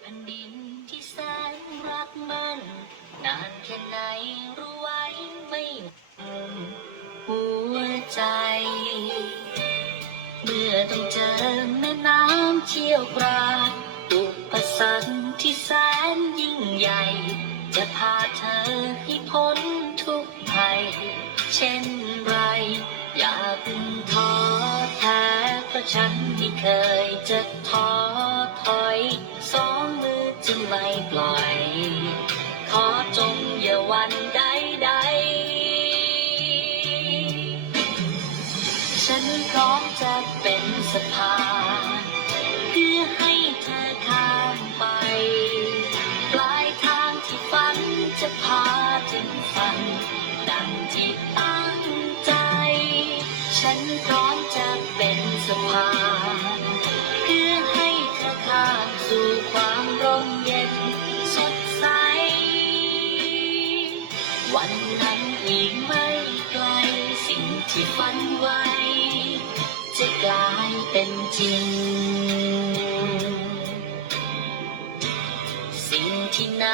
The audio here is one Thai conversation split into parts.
แผ่นดินที่แสนรักมัน นานแค่ไหนรู้ไว้ไม่หัวใจ เมื่อต้องเจอแม่น้ำเชี่ยวกรากอุปสรรคที่แสนยิ่งใหญ่ จะพาเธอให้พ้นทุกภัย เช่นไร อย่าเพิ่งท้อแท้เพราะฉันที่เคยจะท้อ ที่ฝันไว้ จะกลายเป็นจริง สิ่งที่ใน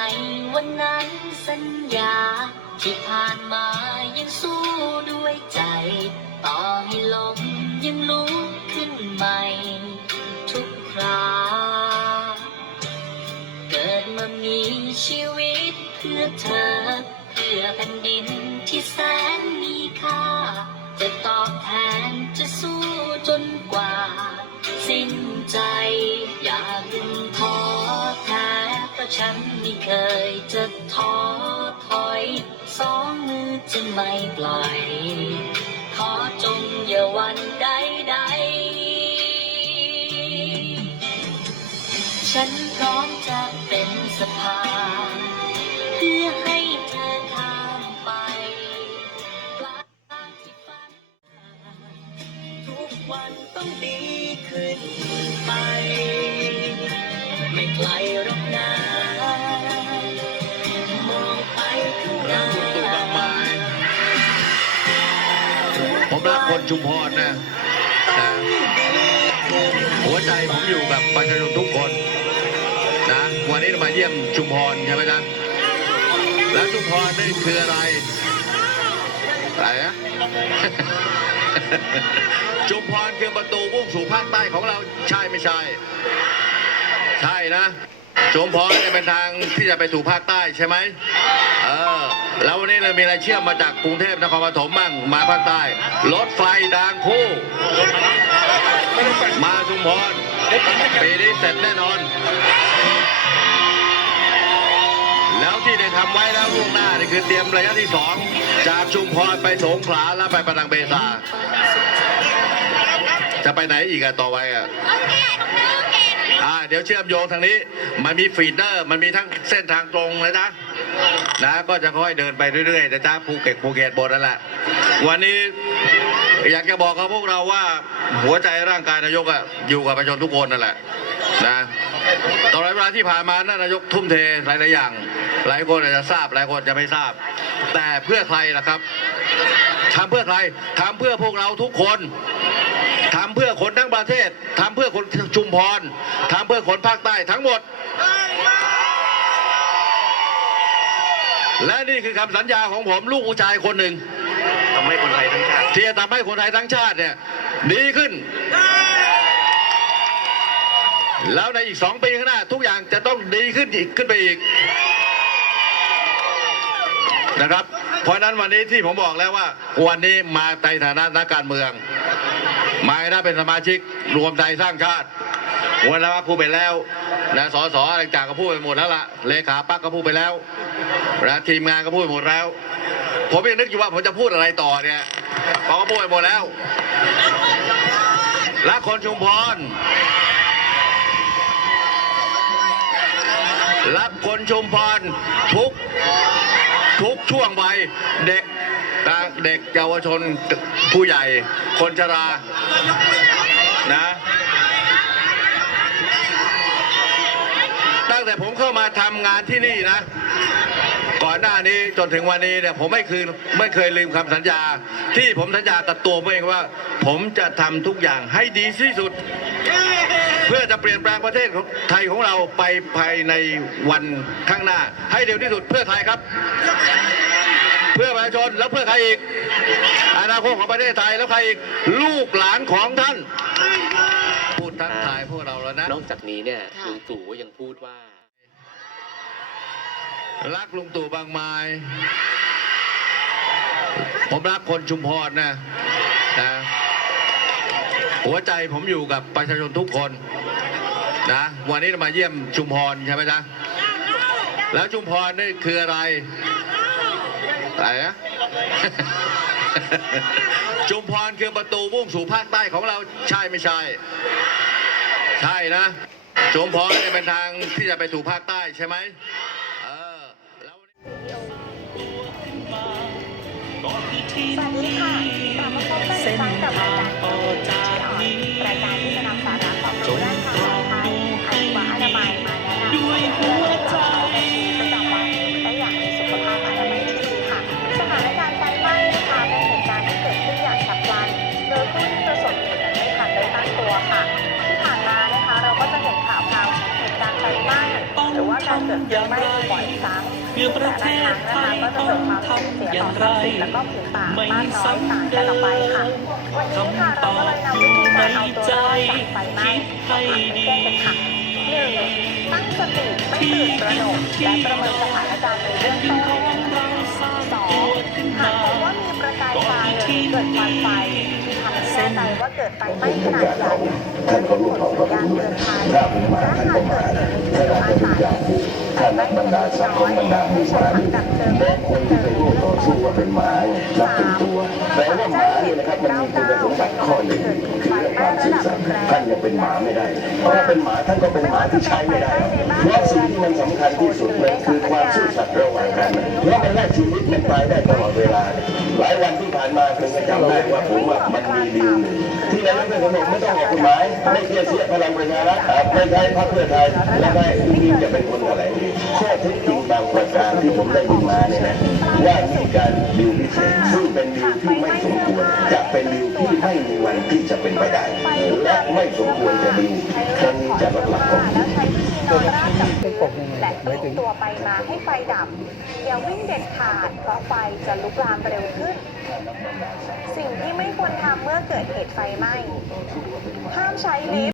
วันนั้นสัญญาที่ผ่านมายังสู้ อย่าเพิ่งท้อแท้เพราะฉันไม่เคยจะท้อถอยสองมือจะไม่ปล่อย ขอจงอย่าวันใดใดฉันพร้อมจะเป็นสะพาน ไกลหรอกนะมองไปข้างหน้าตู่บางไม้ผมรักคนชุมพรนะนะหัวใจผมอยู่กับประชาชนทุกคนนะวันนี้เรามาเยี่ยมชุมพรใช่ไหมครับแล้วชุมพรนี่คืออะไรอะไรนะ ชุมพรคือประตูมุ่งสู่ภาคใต้ของเราใช่ไม่ใช่ ใช่นะชุมพรเนี่ยเป็นทางที่จะไปสู่ภาคใต้ใช่ไหมเออแล้ววันนี้เรามีอะไรเชื่อมมาจากกรุงเทพนครปฐมบ้างมาภาคใต้รถไฟดางคู่ มาชุมพรปีนี้เสร็จแน่นอน แล้วที่ได้ทำไว้แล้วล่วงหน้านี่คือเตรียมระยะที่สองจากชุมพรไปสงขลาแล้วไปประดังเบซาจะไปไหนอีกอะต่อไปอะ เดี๋ยวเชื่อมโยงทางนี้ มันมีฟีดเดอร์ มันมีทั้งเส้นทางตรงเลยนะนะ ก็จะค่อยเดินไปเรื่อยๆนะจ๊ะภูเก็ตภูเก็ตบนนั่นแหละ วันนี้อยากจะบอกกับพวกเราว่าหัวใจร่างกายนายกอะอยู่กับประชาชนทุกคนนั่นแหละนะตลอดเวลาที่ผ่านมานั่นนายกทุ่มเทหลายๆอย่าง หลายคนอาจจะทราบหลายคนจะไม่ทราบ แต่เพื่อใครล่ะครับทำเพื่อใครทำเพื่อพวกเราทุกคน ทำเพื่อคนทั้งประเทศทำเพื่อคนชุมพรทำเพื่อคนภาคใต้ทั้งหมด และนี่คือคำสัญญาของผมลูกผู้ชายคนหนึ่งทำให้คนไทยทั้งชาติที่จะทำให้คนไทยทั้งชาติเนี่ยดีขึ้น แล้วในอีกสองปีข้างหน้า ทุกอย่างจะต้องดีขึ้นอีกขึ้นไปอีกนะครับ เพราะฉะนั้นวันนี้ที่ผมบอกแล้วว่า วันนี้มาในฐานะนักการเมือง มาในะเป็นสมาชิกรวมไทยสร้างชาติวันละพูดไปแล้วนะสสอะไรต่างก็พูดไปหมดแล้วล่ะเลขาปักก็พูดไปแล้วนะทีมงานก็พูดไปหมดแล้ว ผมยังนึกอยู่ว่าผมจะพูดอะไรต่อเนี่ยเขาก็พูดไปหมดแล้วรักคนชุมพรรักคนชุมพรทุกทุกช่วงวัยเด็ก นะเด็กเยาวชนผู้ใหญ่ คนชรา นะตั้งแต่ผมเข้ามาทำงานที่นี่นะ ก่อนหน้านี้จนถึงวันนี้เนี่ยผมไม่คืนไม่เคยลืมคำสัญญา ที่ผมสัญญากับตัวเองว่า ผมจะทำทุกอย่างให้ดีที่สุด เพื่อจะเปลี่ยนแปลงประเทศไทยของเราไปภายในวันข้างหน้า ให้เร็วที่สุดเพื่อใครครับ เพื่อประชาชนแล้วเพื่อใครอีก อนาคตของประเทศไทยแล้วใครอีกลูกหลานของท่าน พูดทักทายพวกเราแล้วนะ นอกจากนี้เนี่ยลุงตู่ก็ยังพูดว่า รักลุงตู่บางไม้ ผมรักคนชุมพรนะนะ หัวใจผมอยู่กับประชาชนทุกคนนะ วันนี้เรามาเยี่ยมชุมพรใช่ไหมจ๊ะแล้วชุมพรนี่คืออะไร อะไรนะชุมพรคือประตูมุ่งสู่ภาคใต้ของเราใช่ไม่ใช่ ใช่นะชุมพรเนี่ยเป็นทางที่จะไปสู่ภาคใต้ใช่ไหม เกิดเพลิงไม้บ่อยครั้งเพื่อประเทศไทยต้องทำอย่างไรแล้วก็ผืนป่ามากน้อยต่างกันออกไปค่ะวันนี้ค่ะเราก็เลยนำวิธีการเอาตัวรอดจากไฟไหม้มาฝากเพื่อนๆกันค่ะหนึ่งตั้งสติไม่ตื่นตระหนกและประเมินสถานการณ์ในเบื้องต้นสองหากพบว่ามีประกายไฟหรือเกิดควันไฟทำให้แน่ใจว่าเกิดไฟไหม้ขนาดใหญ่ควรกดสัญญาณเตือนภัยและหากเกิดเหตุ ใน ที่อยู่อาศัยไฟไหม้เป็นน้อยให้ช้ถังดับเพลิงเร่งเพลิงเบื้อสู้ว่าเป็นหมารับเป็นตัวแต่ว่าหมาเนี่ยนะครับมันมีคุณสมบัติข้อหนึ่งคือเรื่องความซื่อสัตย์ท่านยังเป็นหมาไม่ได้เพราะว่าเป็นหมาท่านก็เป็นหมาที่ใช้ไม่ได้เพราะสิ่งที่มันสำคัญที่สุดเลยคือความซื่อสัตย์ระหว่างกันเพราะมันแลกชีวิตมันตายได้ตลอดเวลา หลายวันที่ผ่านมาคงจะจำได้ว่าผมว่ามันมีดีลหนึ่งที่นายกเป็นคนบอกไม่ต้องออกกฎหมายไม่เกี่ยวเสียพลังประชารัฐไม่ใช่พรรคเพื่อไทยและได้อุ้งอิงจะเป็นคนแถลงเองข้อเท็จจริงบางประการที่ผมได้ยินมาเนี่ยนะว่ามีการดิวพิเศษซึ่งเป็นดิวที่ไม่สมควรจะเป็นดิวที่ไม่มีวันที่จะเป็นไปได้ และไม่สมควรจะดิวครั้งนี้จะรับหลักของแล้วใช้วิธีนอนราบกับพื้นและกลิ้งตัวไปมาให้ไฟดับอย่าวิ่งเด็ดขาดเพราะไฟจะลุกลามเร็วขึ้น สิ่งที่ไม่ควรทำเมื่อเกิดเหตุไฟไหม้ห้ามใช้ลิฟต์